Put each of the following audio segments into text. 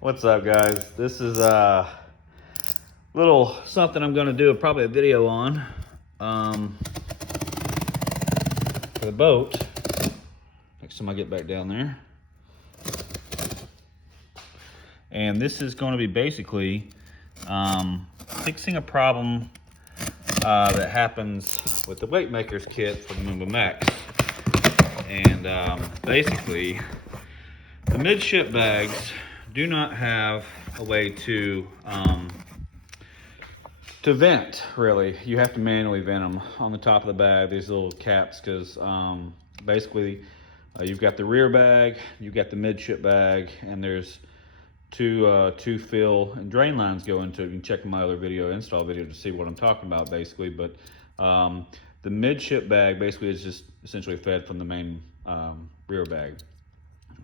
What's up, guys? This is a little something I'm going to do probably a video on for the boat next time I get back down there. And this is going to be basically fixing a problem that happens with the Wakemakers kit for the Moomba Max. And basically, the midship bags do not have a way to vent, really. You have to manually vent them on the top of the bag, these little caps, because basically you've got the rear bag, you've got the midship bag, and there's two fill and drain lines go into it. You can check my other video, install video, to see what I'm talking about, basically. But the midship bag basically is just essentially fed from the main rear bag.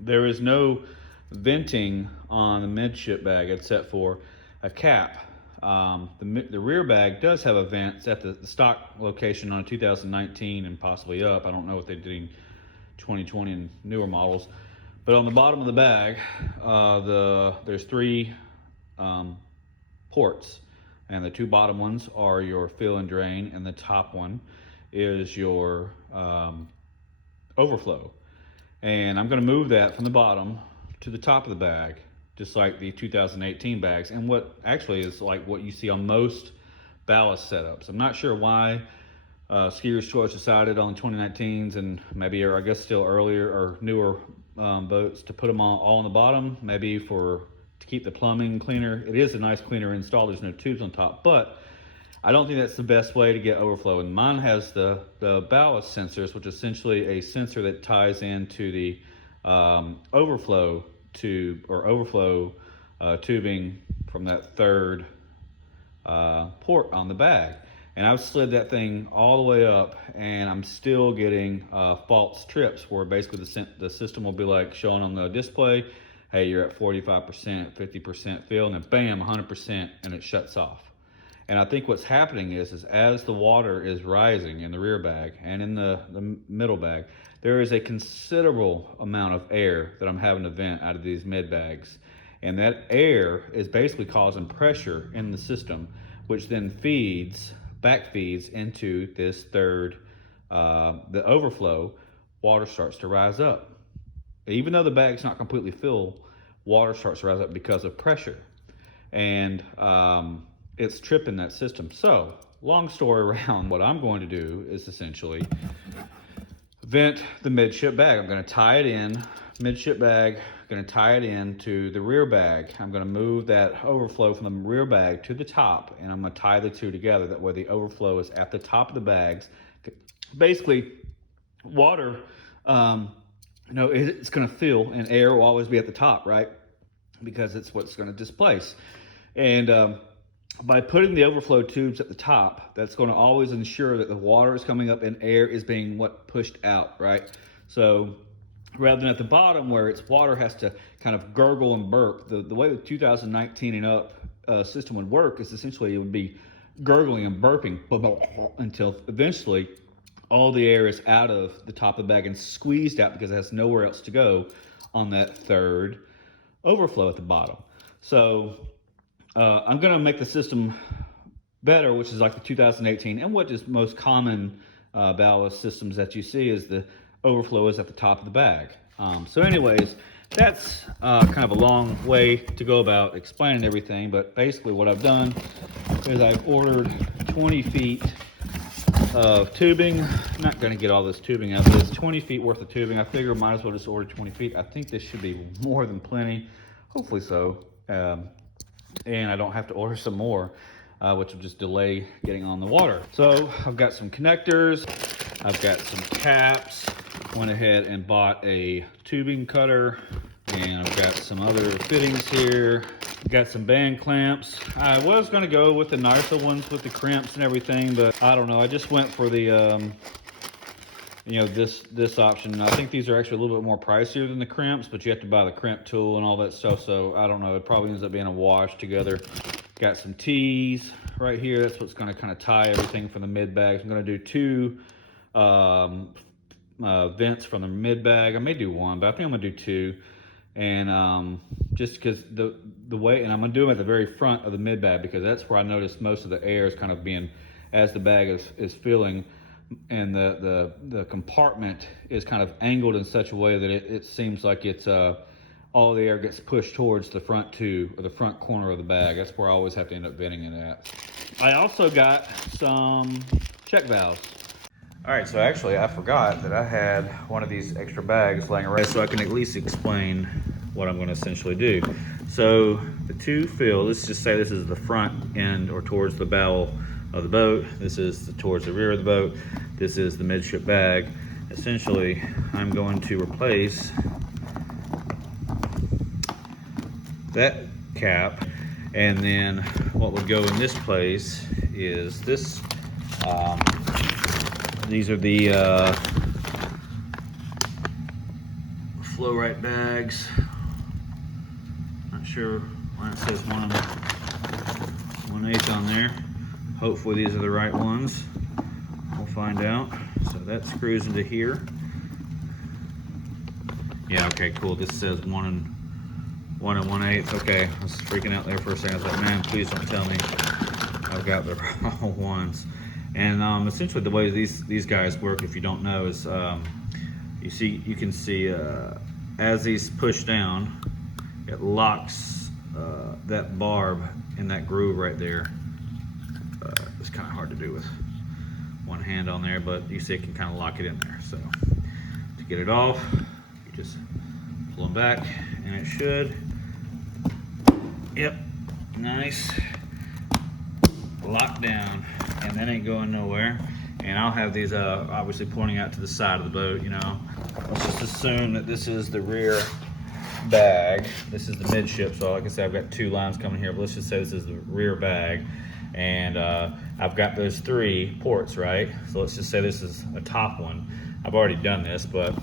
There is no venting on the midship bag except for a cap. The rear bag does have a vent. It's at the stock location on a 2019 and possibly up. I don't know what they did in 2020 and newer models. But on the bottom of the bag, there's three ports, and the two bottom ones are your fill and drain, and the top one is your overflow. And I'm going to move that from the bottom to the top of the bag, just like the 2018 bags, and what actually is like what you see on most ballast setups. I'm not sure why Skier's Choice decided on 2019s and maybe, or I guess still earlier or newer boats, to put them all on the bottom, maybe to keep the plumbing cleaner. It is a nice cleaner install. There's no tubes on top, but I don't think that's the best way to get overflow. And mine has the ballast sensors, which is essentially a sensor that ties into the overflow tube or overflow tubing from that third port on the bag. And I've slid that thing all the way up, and I'm still getting false trips where basically the system will be like showing on the display, hey, you're at 45%, 50% fill, and then bam, 100%, and it shuts off. And I think what's happening is as the water is rising in the rear bag and in the middle bag, there is a considerable amount of air that I'm having to vent out of these mid bags. And that air is basically causing pressure in the system, which then back feeds into this third, the overflow. Water starts to rise up. Even though the bag's not completely filled, water starts to rise up because of pressure. And it's tripping that system. So, long story around, what I'm going to do is essentially vent the midship bag. I'm going to tie it in, midship bag, going to tie it into the rear bag. I'm going to move that overflow from the rear bag to the top, and I'm going to tie the two together. That way the overflow is at the top of the bags. Basically, water, it's going to fill, and air will always be at the top, right? Because it's what's going to displace. And by putting the overflow tubes at the top, that's going to always ensure that the water is coming up and air is being pushed out, right? So rather than at the bottom where it's water has to kind of gurgle and burp, the way the 2019 and up system would work is essentially it would be gurgling and burping until eventually all the air is out of the top of the bag and squeezed out because it has nowhere else to go on that third overflow at the bottom. So I'm going to make the system better, which is like the 2018, and what is most common ballast systems that you see is the overflow is at the top of the bag. So anyways, that's kind of a long way to go about explaining everything, but basically what I've done is I've ordered 20 feet of tubing. I'm not going to get all this tubing out, but it's 20 feet worth of tubing. I figure might as well just order 20 feet. I think this should be more than plenty, hopefully so. And I don't have to order some more, which will just delay getting on the water. So I've got some connectors, I've got some caps, went ahead and bought a tubing cutter, and I've got some other fittings here. Got some band clamps. I was gonna go with the nicer ones with the crimps and everything, but I don't know, I just went for the this option. I think these are actually a little bit more pricier than the crimps, but you have to buy the crimp tool and all that stuff, so I don't know, it probably ends up being a wash together. Got some T's right here. That's what's going to kind of tie everything from the mid bags. I'm going to do two vents from the mid bag. I may do one, but I think I'm going to do two. And just because the way, and I'm gonna do them at the very front of the mid bag, because that's where I notice most of the air is kind of being, as the bag is filling, and the compartment is kind of angled in such a way that it seems like it's all the air gets pushed towards the front tube, or the front corner of the bag. That's where I always have to end up venting it at. I also got some check valves. All right, so actually I forgot that I had one of these extra bags laying around, so I can at least explain what I'm gonna essentially do. So the two fill, let's just say this is the front end or towards the bow of the boat. This is towards the rear of the boat. This is the midship bag. Essentially, I'm going to replace that cap, and then what would go in this place is this. These are the flow right bags. Not sure why it says 1/8 on there. Hopefully these are the right ones. We'll find out. So that screws into here. Yeah, okay, cool. This says 1 1/8. Okay, I was freaking out there for a second. I was like, man, please don't tell me I've got the wrong ones. And essentially the way these guys work, if you don't know, is you can see as these push down, it locks that barb in that groove right there. It's kind of hard to do with one hand on there, but you see it can kind of lock it in there. So to get it off, you just pull them back, and it should. Yep, nice. Locked down, and that ain't going nowhere. And I'll have these obviously pointing out to the side of the boat, you know. Let's just assume that this is the rear bag. This is the midship, so like I said, I've got two lines coming here, but let's just say this is the rear bag. And I've got those 3 ports, right? So let's just say this is a top one. I've already done this, but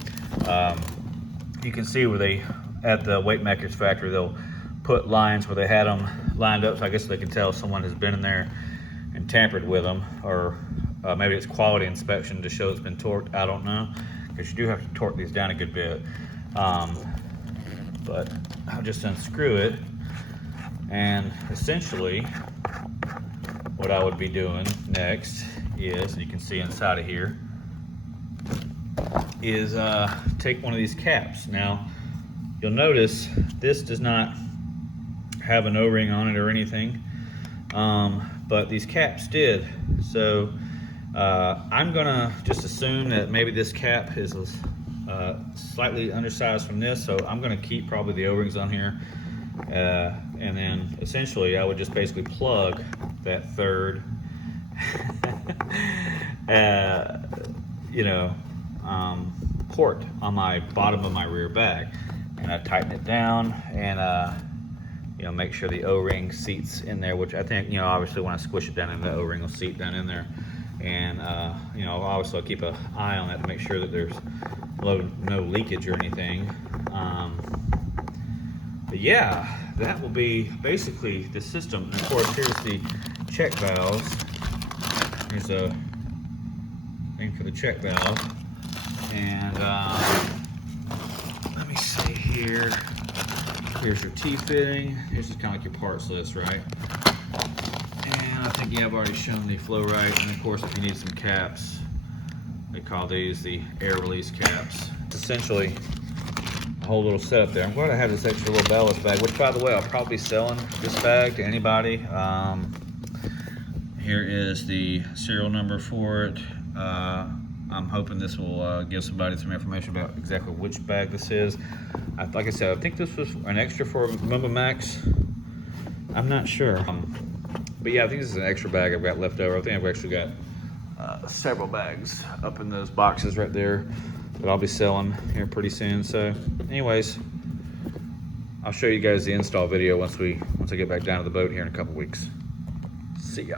you can see where they, at the Wakemakers factory, they'll put lines where they had them lined up, so I guess they can tell someone has been in there and tampered with them, or maybe it's quality inspection to show it's been torqued. I don't know, because you do have to torque these down a good bit. But I'll just unscrew it, and essentially what I would be doing next is, and you can see inside of here, is take one of these caps. Now you'll notice this does not have an O-ring on it or anything, but these caps did. So I'm gonna just assume that maybe this cap is slightly undersized from this, so I'm gonna keep probably the O-rings on here, and then essentially I would just basically plug that third port on my bottom of my rear bag, and I tighten it down, and make sure the O-ring seats in there, which I think, obviously when I squish it down in, the O-ring will seat down in there. And obviously I'll keep an eye on that to make sure that there's no leakage or anything. But yeah, that will be basically the system. And of course, here's the check valves. Here's a thing for the check valve. And let me see here. Here's your T-fitting. Here's just kind of like your parts list, right? And I think I've already shown the flow right. And of course, if you need some caps, they call these the air release caps. It's essentially a whole little setup there. I'm glad I have this extra little ballast bag, which, by the way, I'll probably be selling this bag to anybody. Here is the serial number for it. I'm hoping this will give somebody some information about exactly which bag this is. Like I said, I think this was an extra for Moomba Max. I'm not sure. But yeah, I think this is an extra bag I've got left over. I think I've actually got several bags up in those boxes right there that I'll be selling here pretty soon. So anyways, I'll show you guys the install video once I get back down to the boat here in a couple weeks. See ya.